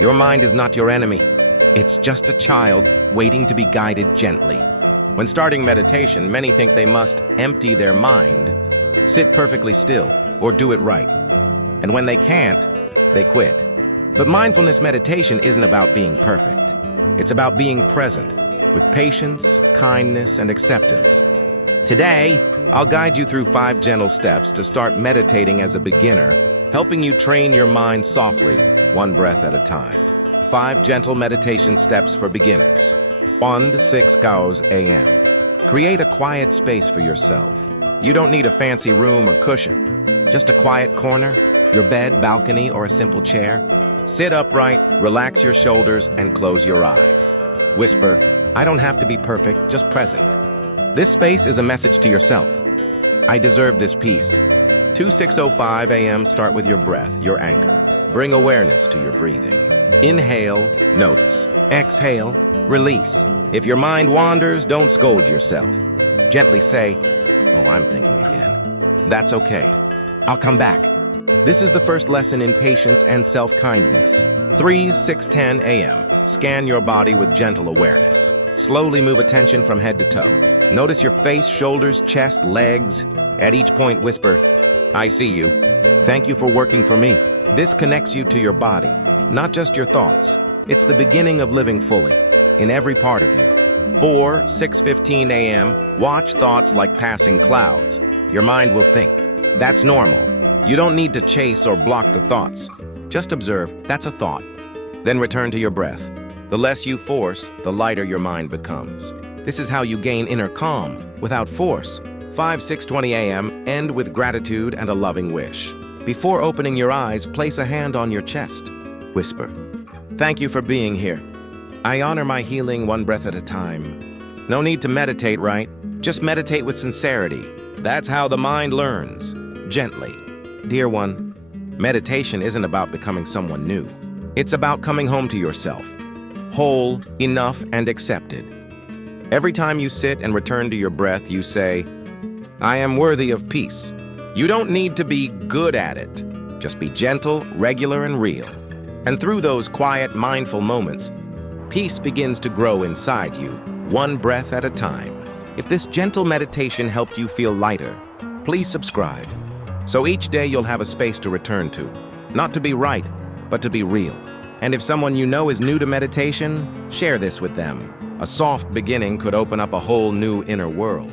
Your mind is not your enemy. It's just a child waiting to be guided gently. When starting meditation, many think they must empty their mind, sit perfectly still, or do it right. And when they can't, they quit. But mindfulness meditation isn't about being perfect. It's about being present, with patience, kindness, and acceptance. Today, I'll guide you through 5 gentle steps to start meditating as a beginner, helping you train your mind softly, one breath at a time. 5 gentle meditation steps for beginners. 1 to 6 hours a.m. Create a quiet space for yourself. You don't need a fancy room or cushion. Just a quiet corner, your bed, balcony, or a simple chair. Sit upright, relax your shoulders, and close your eyes. Whisper, "I don't have to be perfect, just present." This space is a message to yourself. I deserve this peace. 6:05 a.m. Start with your breath, your anchor. Bring awareness to your breathing. Inhale, notice. Exhale, release. If your mind wanders, don't scold yourself. Gently say, "Oh, I'm thinking again." That's okay. I'll come back. This is the first lesson in patience and self-kindness. 6:10 a.m. Scan your body with gentle awareness. Slowly move attention from head to toe. Notice your face, shoulders, chest, legs. At each point, whisper, "I see you. Thank you for working for me." This connects you to your body, not just your thoughts. It's the beginning of living fully, in every part of you. 6:15 a.m. Watch thoughts like passing clouds. Your mind will think. That's normal. You don't need to chase or block the thoughts. Just observe, that's a thought. Then return to your breath. The less you force, the lighter your mind becomes. This is how you gain inner calm, without force. 6:20 a.m. End with gratitude and a loving wish. Before opening your eyes, place a hand on your chest. Whisper, "Thank you for being here. I honor my healing one breath at a time." No need to meditate, right? Just meditate with sincerity. That's how the mind learns. Gently. Dear one, meditation isn't about becoming someone new. It's about coming home to yourself, whole, enough, and accepted. Every time you sit and return to your breath, you say, "I am worthy of peace." You don't need to be good at it. Just be gentle, regular, and real. And through those quiet, mindful moments, peace begins to grow inside you, one breath at a time. If this gentle meditation helped you feel lighter, please subscribe. So each day you'll have a space to return to, not to be right, but to be real. And if someone you know is new to meditation, share this with them. A soft beginning could open up a whole new inner world.